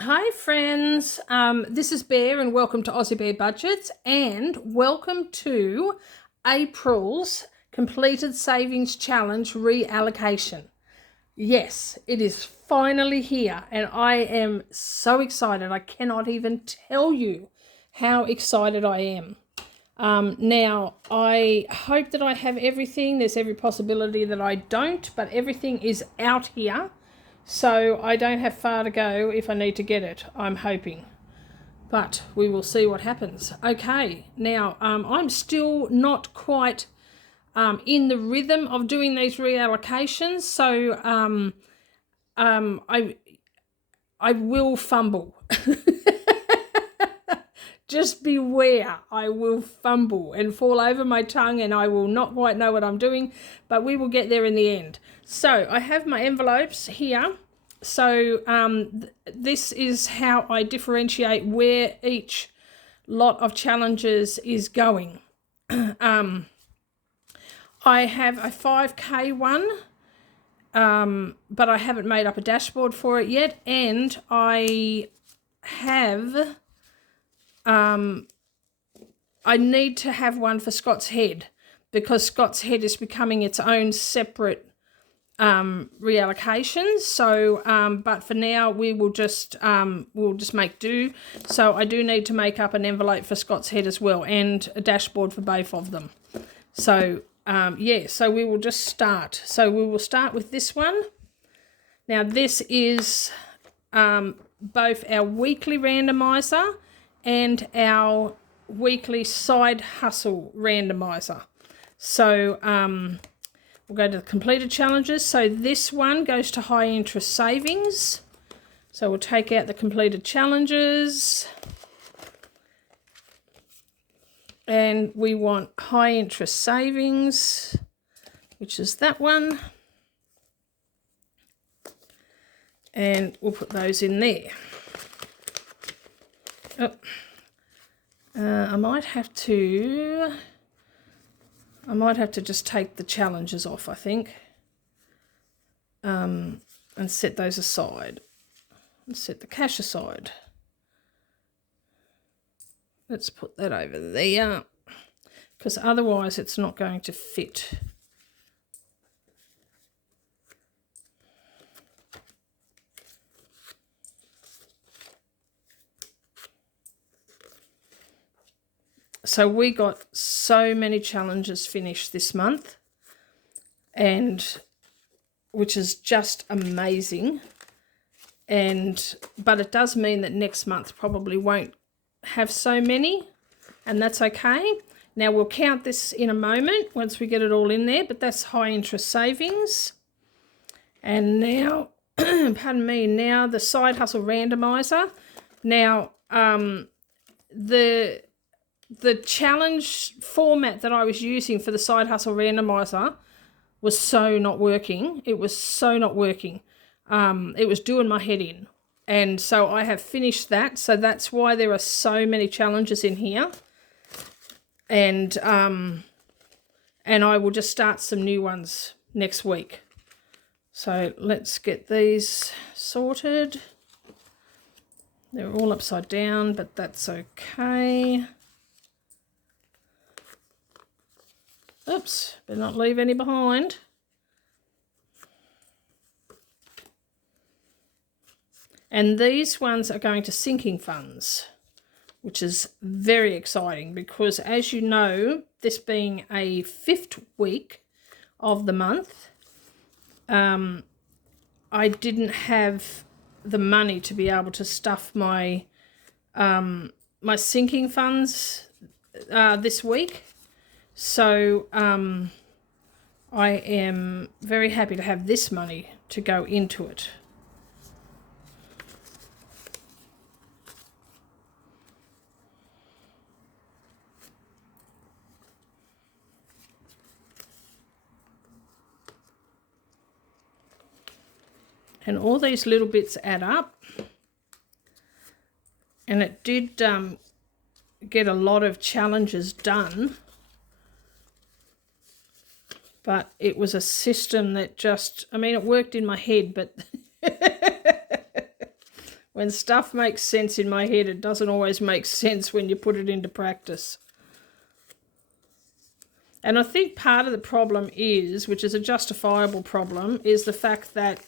Hi friends, this is Bear and welcome to Aussie Bear Budgets and welcome to April's Completed Savings Challenge reallocation. Yes, it is finally here and I am so excited. I cannot even tell you how excited I am. Now, I hope that I have everything. There's every possibility that I don't, but everything is out here. So I don't have far to go if I need to get it, I'm hoping. But we will see what happens. Okay, now I'm still not quite in the rhythm of doing these reallocations. So I will fumble. Just beware, I will fumble and fall over my tongue and I will not quite know what I'm doing, but we will get there in the end. So I have my envelopes here. So this is how I differentiate where each lot of challenges is going. I have a 5K one, but I haven't made up a dashboard for it yet, and I have... I need to have one for Scott's Head because Scott's Head is becoming its own separate reallocation. So, but for now we will just make do. So I do need to make up an envelope for Scott's Head as well and a dashboard for both of them. So yeah, so we will just start. So we will start with this one. Now this is both our weekly randomizer and our weekly side hustle randomizer. So we'll go to the completed challenges. So this one goes to high interest savings. So we'll take out the completed challenges. And we want high interest savings, which is that one. And we'll put those in there. Oh. I might have to just take the challenges off, I think, and set those aside and set the cash aside. Let's put that over there because otherwise it's not going to fit. So we got so many challenges finished this month, and which is just amazing. But it does mean that next month probably won't have so many, and that's okay. Now we'll count this in a moment once we get it all in there, but that's high interest savings. And now, pardon me, now the side hustle randomizer. Now the challenge format that I was using for the side hustle randomizer was so not working. It was so not working. It was doing my head in. And so I have finished that. So that's why there are so many challenges in here. And I will just start some new ones next week. So let's get these sorted. They're all upside down, but that's okay. Oops, better not leave any behind. And these ones are going to sinking funds, which is very exciting because, as you know, this being a 5th week of the month, I didn't have the money to be able to stuff my my sinking funds this week. So I am very happy to have this money to go into it. And all these little bits add up. And it did get a lot of challenges done. But it was a system that just, I mean, it worked in my head, but When stuff makes sense in my head, it doesn't always make sense when you put it into practice. And I think part of the problem is, which is a justifiable problem, is the fact that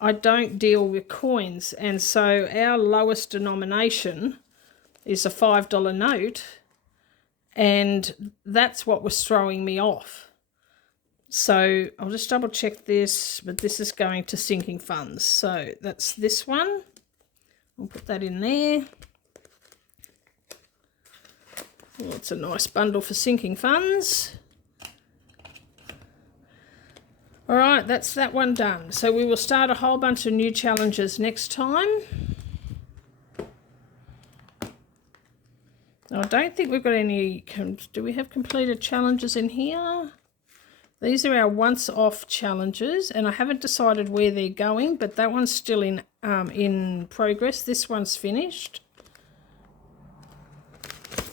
I don't deal with coins. And so our lowest denomination is a $5 note. And that's what was throwing me off. So I'll just double check this, but this is going to sinking funds. So that's this one. I'll put that in there. Oh, it's a nice bundle for sinking funds. All right, that's that one done. So we will start a whole bunch of new challenges next time. Now, I don't think we've got any, do we have completed challenges in here? These are our once-off challenges, and I haven't decided where they're going, but that one's still in progress. This one's finished.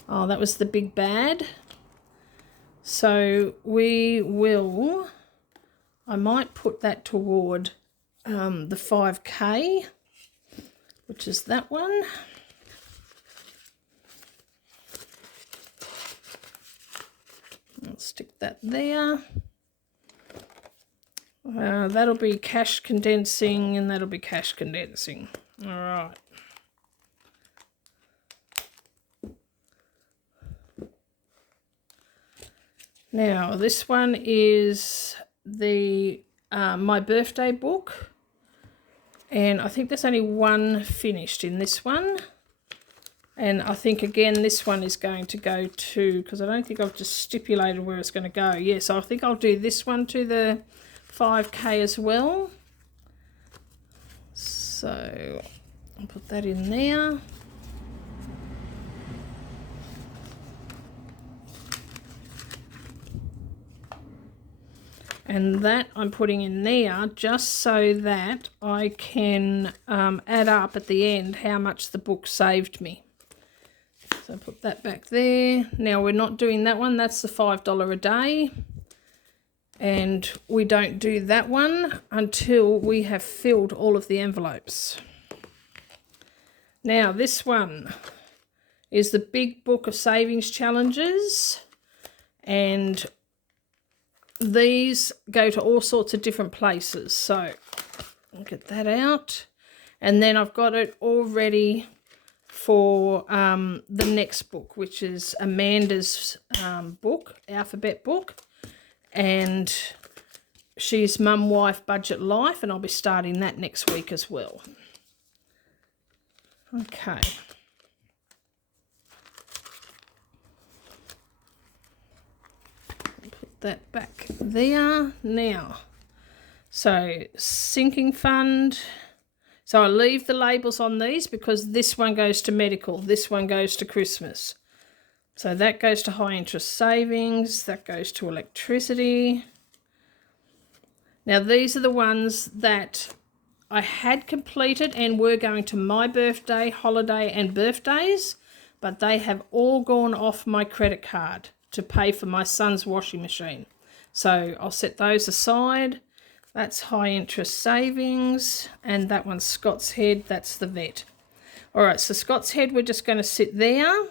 Oh, that was the big bad. So we will, I might put that toward the 5K, which is that one. I'll stick that there. That'll be cash condensing, and that'll be cash condensing. All right. Now, this one is the my birthday book, and I think there's only one finished in this one. And I think, again, this one is going to go to, because I don't think I've just stipulated where it's going to go. Yes, I think I'll do this one to the 5K as well. So I'll put that in there. And that I'm putting in there just so that I can add up at the end how much the book saved me. So put that back there. Now we're not doing that one. That's the $5 a day. And we don't do that one until we have filled all of the envelopes. Now this one is the big book of savings challenges. And these go to all sorts of different places. So I'll get that out. And then I've got it all ready for the next book, which is Amanda's book, alphabet book, and she's Mum, Wife, Budget, Life, and I'll be starting that next week as well. Okay. Put that back there now. So sinking fund. So I leave the labels on these because this one goes to medical, this one goes to Christmas. So that goes to high interest savings, that goes to electricity. Now these are the ones that I had completed and were going to my birthday, holiday and birthdays, but they have all gone off my credit card to pay for my son's washing machine. So I'll set those aside. That's high interest savings, and that one's Scott's Head, that's the vet. All right, so Scott's Head, we're just going to sit there.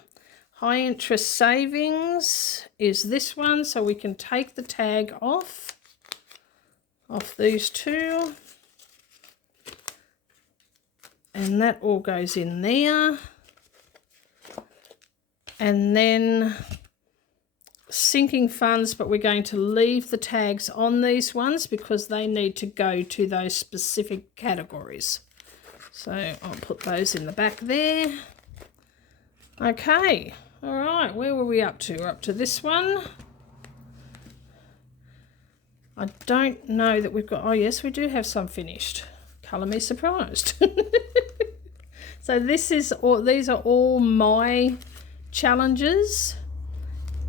High interest savings is this one, so we can take the tag off these two. And that all goes in there. And then sinking funds, but we're going to leave the tags on these ones because they need to go to those specific categories. So I'll put those in the back there. Okay, all right, where were we up to? We're up to this one. I don't know that we've got, oh yes, we do have some finished. Colour me surprised. So this is all, these are all my challenges.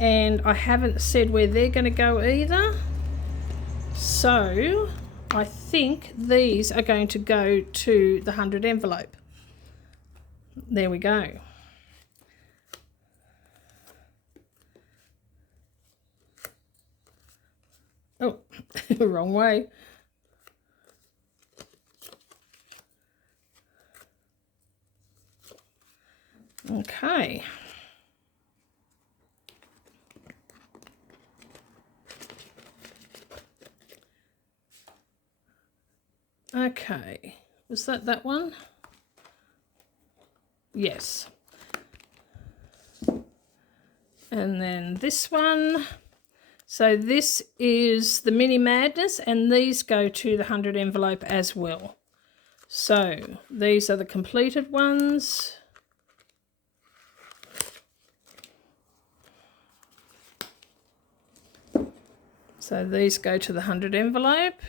And I haven't said where they're going to go either. So I think these are going to go to the 100 envelope. There we go. Oh, wrong way. Okay. Okay, was that one? Yes. And then this one. So this is the Mini Madness, and these go to the 100 envelope as well. So these are the completed ones. So these go to the 100 envelope,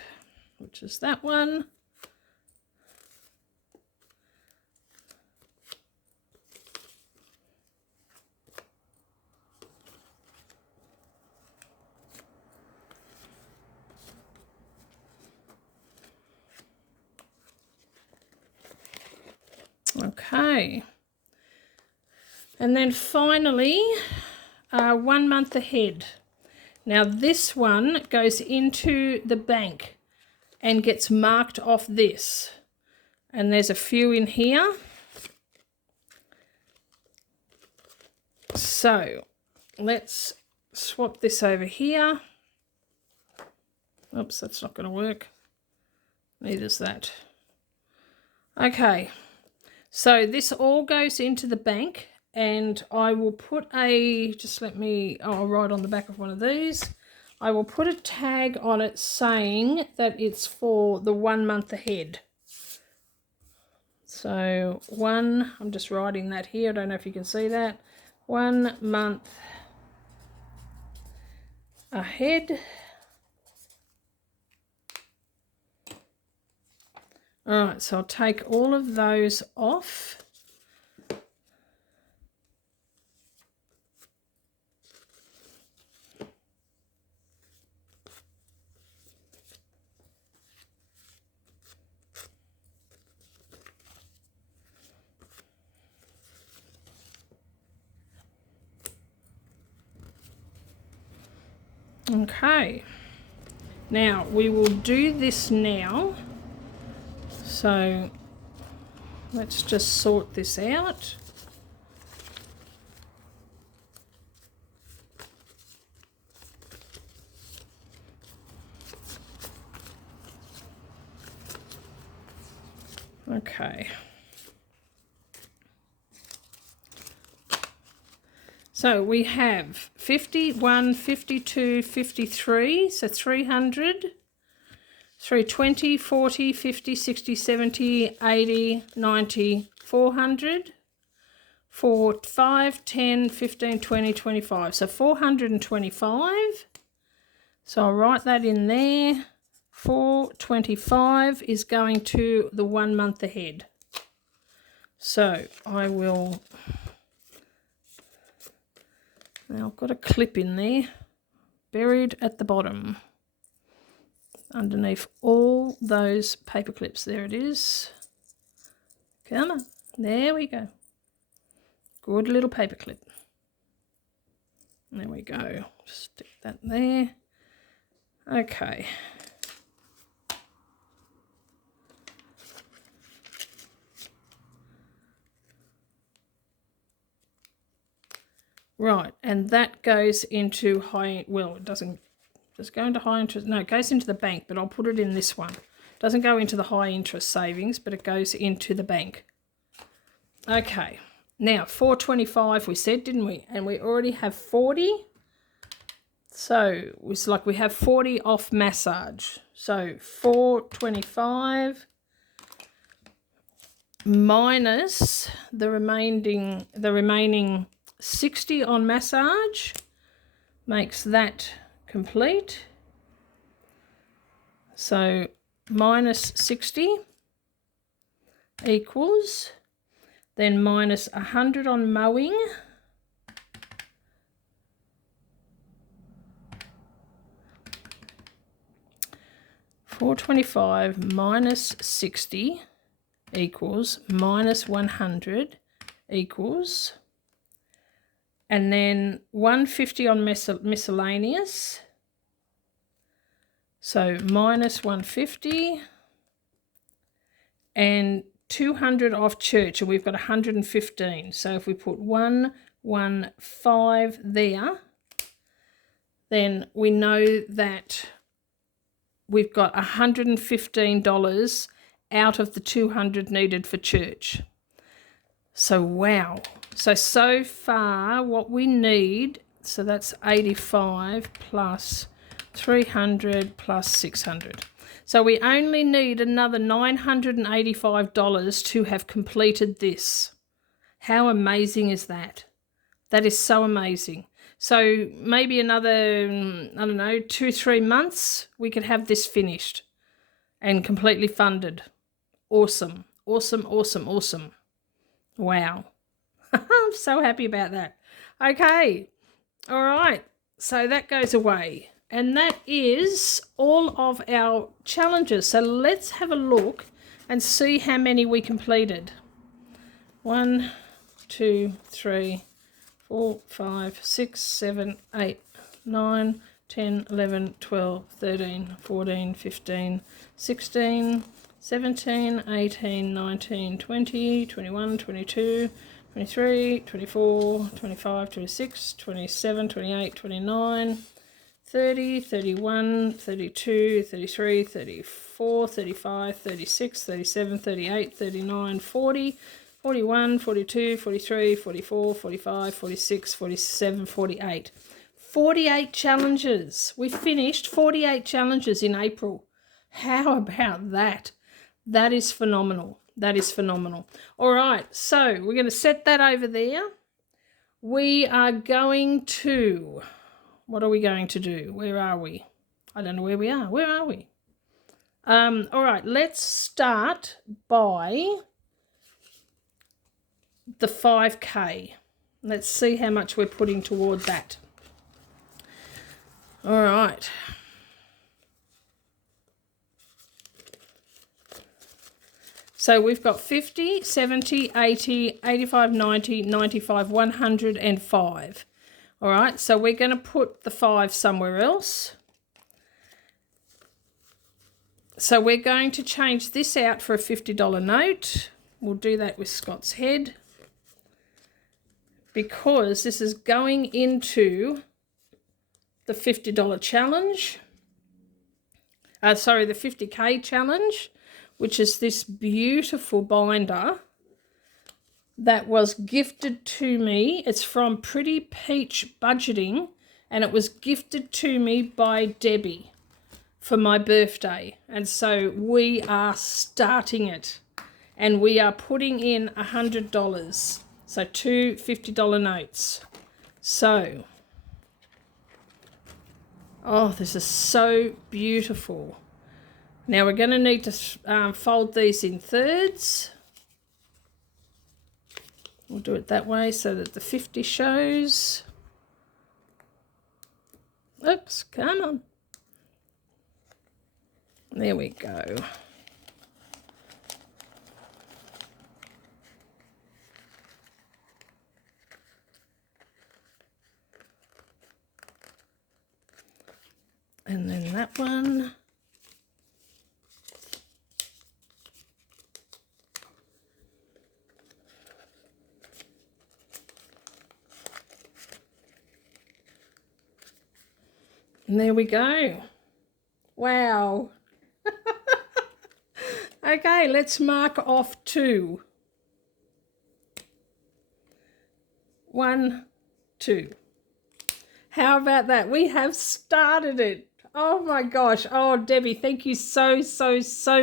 which is that one. Okay. And then finally, 1 month ahead. Now this one goes into the bank and gets marked off this. And there's a few in here. So let's swap this over here. Oops, that's not going to work. Neither's that. Okay, so this all goes into the bank, and I will put a, I'll write on the back of one of these. I will put a tag on it saying that it's for the 1 month ahead. So I'm just writing that here. I don't know if you can see that. 1 month ahead. All right, so I'll take all of those off. Okay, now we will do this now. So let's just sort this out. Okay. So we have 51, 52, 53, so 300, 320, 40, 50, 60, 70, 80, 90, 400, 4, 5, 10, 15, 20, 25. So 425. So I'll write that in there. 425 is going to the 1 month ahead. So I will... Now I've got a clip in there, buried at the bottom, underneath all those paper clips. There it is. Come on, there we go. Good little paper clip. There we go. Stick that there. Okay. Right, and that goes into high, well, it doesn't go into high interest, no, it goes into the bank, but I'll put it in this one. It doesn't go into the high interest savings, but it goes into the bank. Okay, now 425 we said, didn't we? And we already have 40. So it's like we have 40 off massage. So 425 minus the remaining 60 on massage makes that complete. So minus 60 equals, then minus 100 on mowing, $425 minus 60 equals minus 100 equals, and then 150 on miscellaneous, so minus 150, and 200 off church, and we've got 115. So if we put 115 there, then we know that we've got $115 out of the 200 needed for church. So wow. So far what we need, so that's 85 plus 300 plus 600. So we only need another $985 to have completed this. How amazing is that? That is so amazing. So maybe another, I don't know, 2-3 months, we could have this finished and completely funded. Awesome, awesome, awesome, awesome. Wow. I'm so happy about that. Okay, all right, so that goes away. And that is all of our challenges. So let's have a look and see how many we completed. 1, 2, 3, 4, 5, 6, 7, 8, 9, 10, 11, 12, 13, 14, 15, 16, 17, 18, 19, 20, 21, 22, 23, 24, 25, 26, 27, 28, 29, 30, 31, 32, 33, 34, 35, 36, 37, 38, 39, 40, 41, 42, 43, 44, 45, 46, 47, 48. 48 challenges. We finished 48 challenges in April. How about that? That is phenomenal. That is phenomenal. All right, so we're going to set that over there. We are going to, what are we going to do? Where are we? I don't know where we are. Where are we? All right, let's start by the 5K. Let's see how much we're putting toward that. All right. So we've got 50, 70, 80, 85, 90, 95, 105. All right, so we're going to put the 5 somewhere else. So we're going to change this out for a $50 note. We'll do that with Scott's head, because this is going into the $50 challenge. The 50K challenge, which is this beautiful binder that was gifted to me. It's from Pretty Peach Budgeting, and it was gifted to me by Debbie for my birthday. And so we are starting it, and we are putting in $100. So 2 $50 notes. So, oh, this is so beautiful. Now we're going to need to fold these in thirds. We'll do it that way so that the 50 shows. Oops, come on. There we go. And then that one. And there we go. Wow. Okay, let's mark off 2. 1, 2. How about that? We have started it. Oh my gosh. Oh, Debbie, thank you so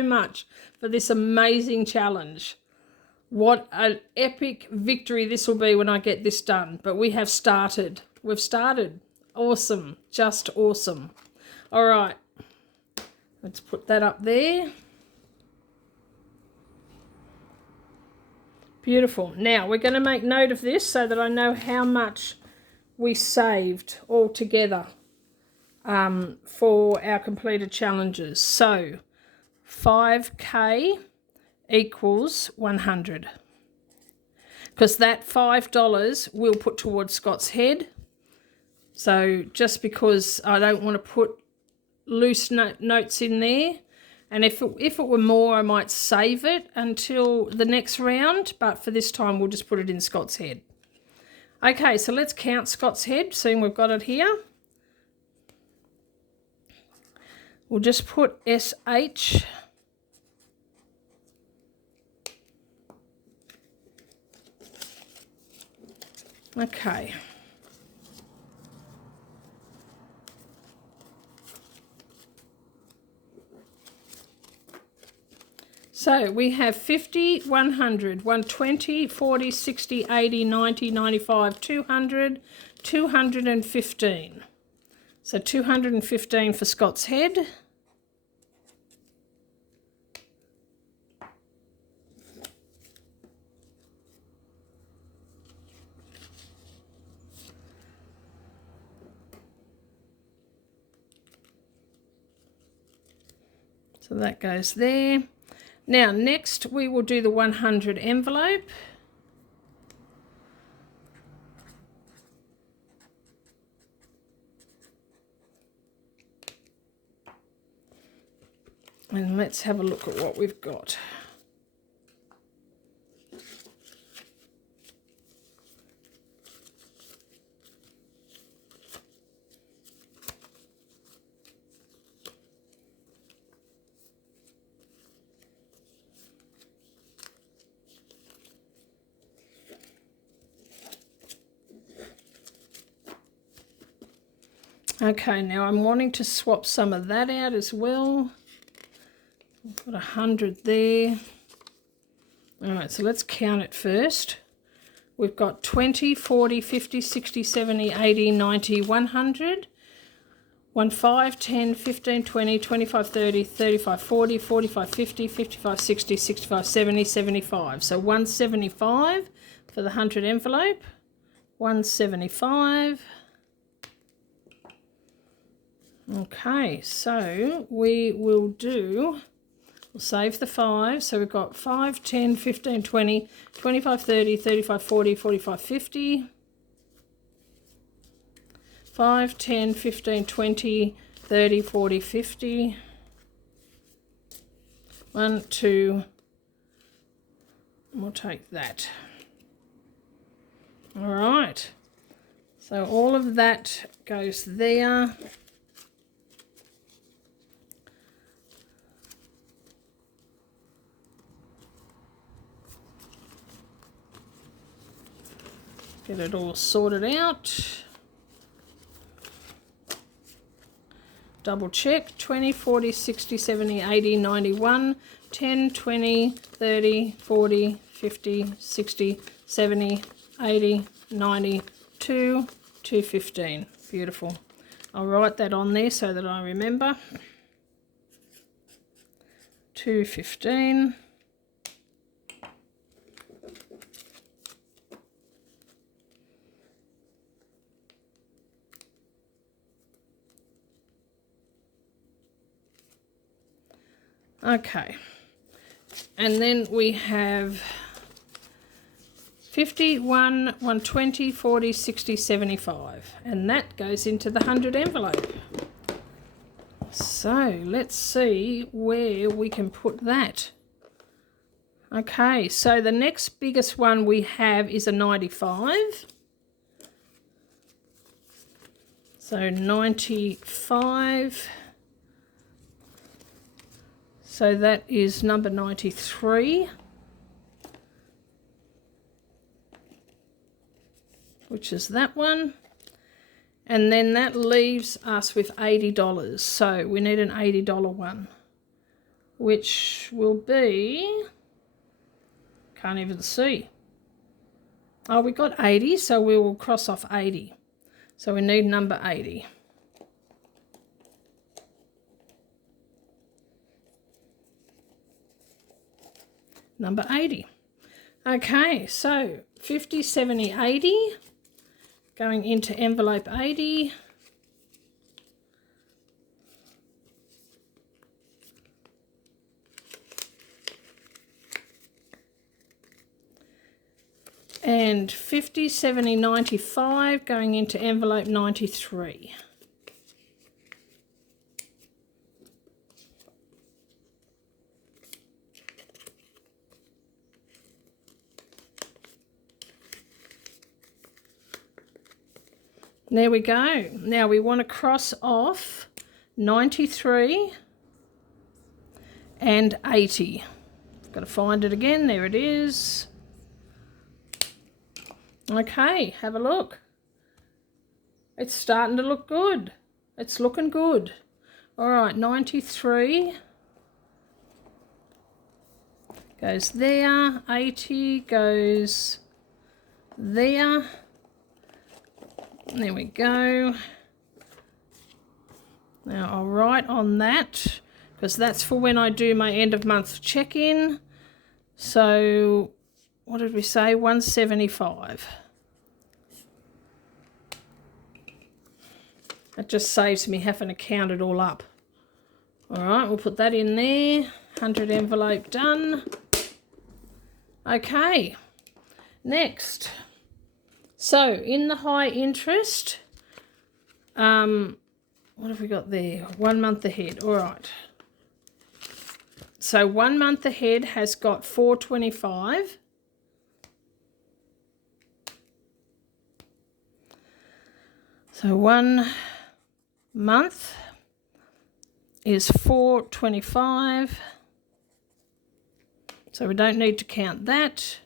much for this amazing challenge. What an epic victory this will be when I get this done. But we have started. We've started. Awesome. Just awesome. All right. Let's put that up there. Beautiful. Now, we're going to make note of this so that I know how much we saved altogether for our completed challenges. So 5K equals 100, because that $5 we'll put towards Scott's head. So just because I don't want to put loose notes in there, And if it were more, I might save it until the next round, but for this time we'll just put it in Scott's head. Okay, so let's count Scott's head, seeing we've got it here. We'll just put SH. Okay. So we have 50, 100, 120, 40, 60, 80, 90, 95, 200, 215. So 215 for Scott's head. So that goes there. Now next we will do the 100 envelope. And let's have a look at what we've got. Okay, now I'm wanting to swap some of that out as well. We've got 100 there. All right, so let's count it first. We've got 20, 40, 50, 60, 70, 80, 90, 100. 5, 10, 15, 20, 25, 30, 35, 40, 45, 50, 55, 60, 65, 70, 75. So 175 for the 100 envelope. 175. Okay, so we will do, we'll save the 5. So we've got 5, 10, 15, 20, 25, 30, 35, 40, 45, 50. 5, 10, 15, 20, 30, 40, 50. 1, 2, we'll take that. All right, so all of that goes there. Get it all sorted out. Double check. 20, 40, 60, 70, 80, 91, 10, 20, 30, 40, 50, 60, 70, 80, 90, 2, 215. Beautiful. I'll write that on there so that I remember. 215. Okay, and then we have 51, 120, 40, 60, 75, and that goes into the 100 envelope. So let's see where we can put that. Okay, so the next biggest one we have is a 95. So 95. So that is number 93, which is that one. And then that leaves us with $80. So we need an $80 one, which will be, can't even see. Oh, we got 80, so we will cross off 80. So we need number 80. Number 80. Okay, so 50, 70, 80 going into envelope 80. And 50, 70, 95 going into envelope 93. There we go. Now we want to cross off 93 and 80. I've got to find it again. There it is. Okay, have a look. It's starting to look good. It's looking good. All right, 93 goes there. 80 goes there. There we go. Now I'll write on that because that's for when I do my end of month check-in. So what did we say? 175. That just saves me having to count it all up. All right, we'll put that in there. 100 envelope done. Okay, next. So in the high interest, what have we got there? 1 month ahead. All right. So 1 month ahead has got 425. So 1 month is 425. So we don't need to count that.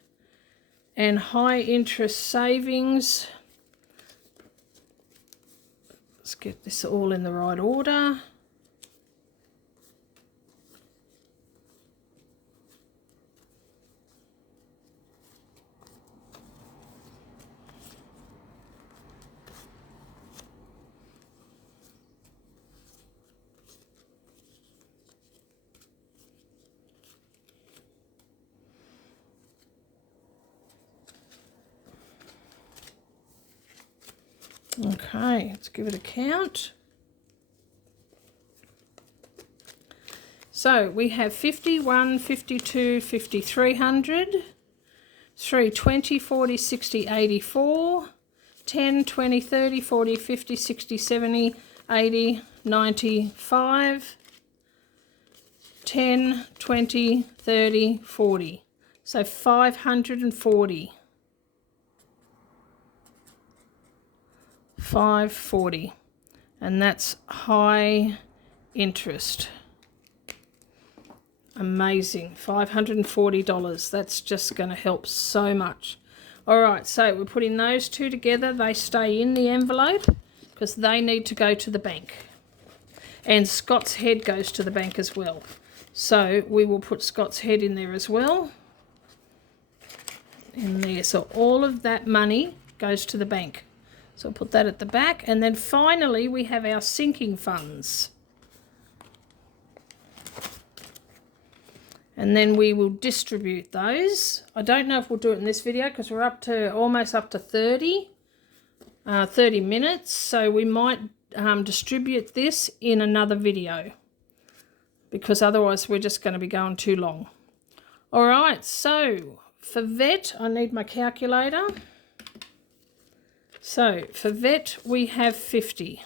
And high interest savings. Let's get this all in the right order. Okay, let's give it a count. So we have 51, 52, 5300, 320, 40, 60, 84, 10, 20, 30, 40, 50, 60, 70, 80, 95, 10, 20, 30, 40. So 540. 540, and that's high interest. Amazing. $540. That's just going to help so much. All right, so we're putting those two together. They stay in the envelope because they need to go to the bank, and Scott's head goes to the bank as well. So we will put Scott's head in there as well, in there. So all of that money goes to the bank. So I'll put that at the back. And then finally we have our sinking funds. And then we will distribute those. I don't know if we'll do it in this video because we're almost up to 30 minutes. So we might distribute this in another video because otherwise we're just going to be going too long. All right, so for vet, I need my calculator. So for vet, we have 50.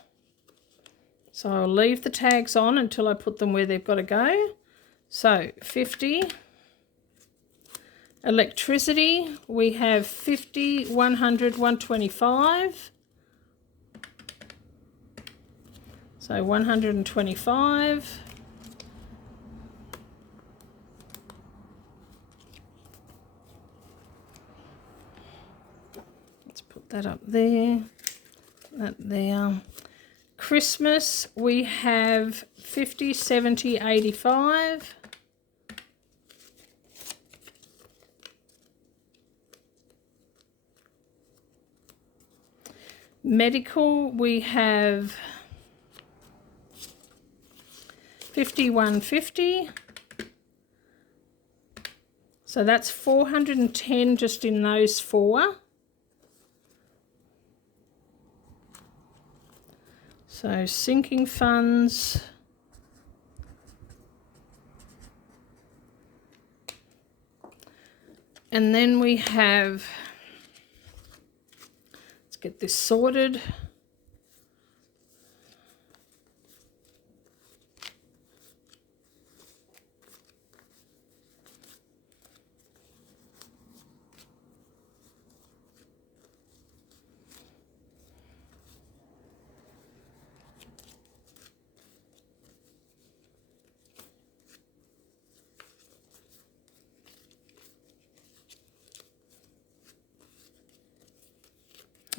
So I'll leave the tags on until I put them where they've got to go. So 50. Electricity, we have 50, 100, 125. So 125. That up there, that there. Christmas, we have 50, 70, 85. Medical, we have 5150. So that's 410 just in those four. So sinking funds, and then we have, let's get this sorted.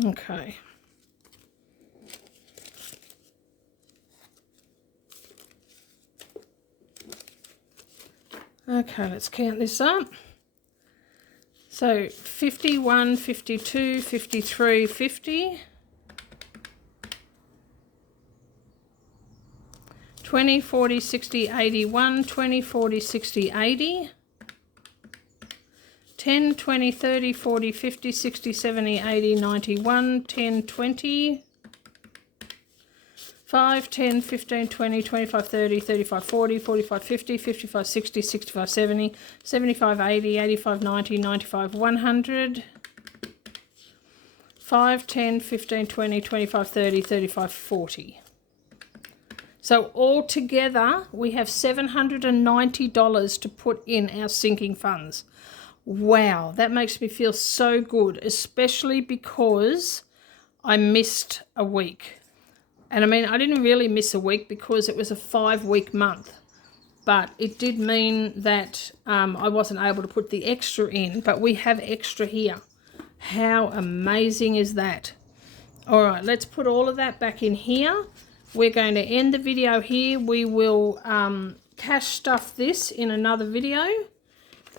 Okay. Okay, let's count this up. So 51, 52, 53, 50. 20, 40, 60, 81, 20, 40, 60, 80. 10, 20, 30, 40, 50, 60, 70, 80, 91, 10, 20. 5, 10, 15, 20, 25, 30, 35, 40, 45, 50, 55, 60, 65, 70, 75, 80, 85, 90, 95, 100. 5, 10, 15, 20, 25, 30, 35, 40. So altogether, we have $790 to put in our sinking funds. Wow, that makes me feel so good, especially because I missed a week. And I mean, I didn't really miss a week because it was a 5-week month. But it did mean that I wasn't able to put the extra in, but we have extra here. How amazing is that? All right, let's put all of that back in here. We're going to end the video here. We will cash stuff this in another video,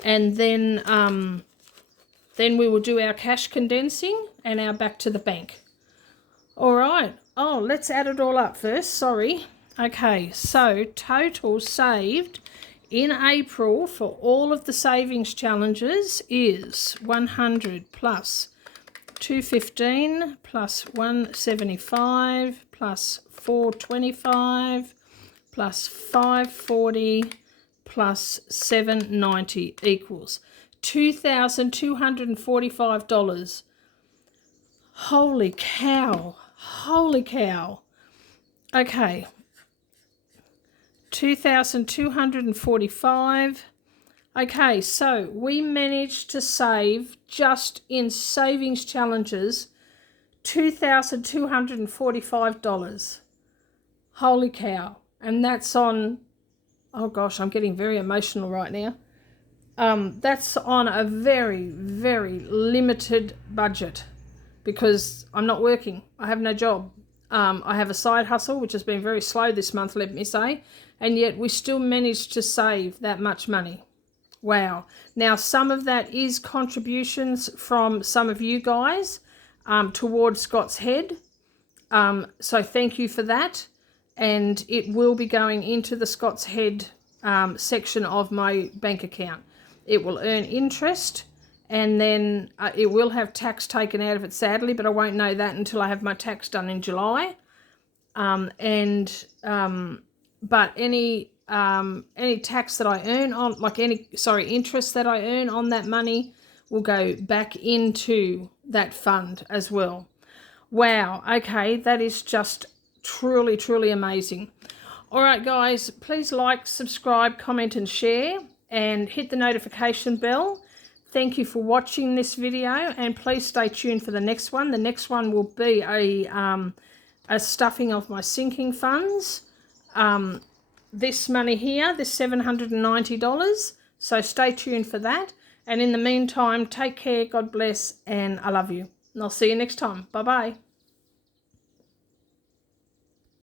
and then we will do our cash condensing and our back to the bank. All right. Oh, let's add it all up first. Sorry. Okay, so total saved in April for all of the savings challenges is 100 plus 215 plus 175 plus 425 plus 540 plus 790 equals $2,245. Holy cow. Holy cow. Okay. 2,245. Okay, so we managed to save, just in savings challenges, $2,245. Holy cow. And that's on, oh gosh, I'm getting very emotional right now. That's on a very, very limited budget because I'm not working. I have no job. I have a side hustle, which has been very slow this month, let me say, and yet we still managed to save that much money. Wow. Now, some of that is contributions from some of you guys towards Scott's Head. So thank you for that. And it will be going into the Scott's Head section of my bank account. It will earn interest, and then it will have tax taken out of it, sadly, but I won't know that until I have my tax done in July. But any tax that I earn on, interest that I earn on that money will go back into that fund as well. Wow. Okay, that is just truly, truly amazing. All right, guys, please like, subscribe, comment, and share, and hit the notification bell. Thank you for watching this video, and please stay tuned for the next one. The next one will be a stuffing of my sinking funds. This money here, this $790. So stay tuned for that. And in the meantime, take care, God bless, and I love you. And I'll see you next time. Bye-bye.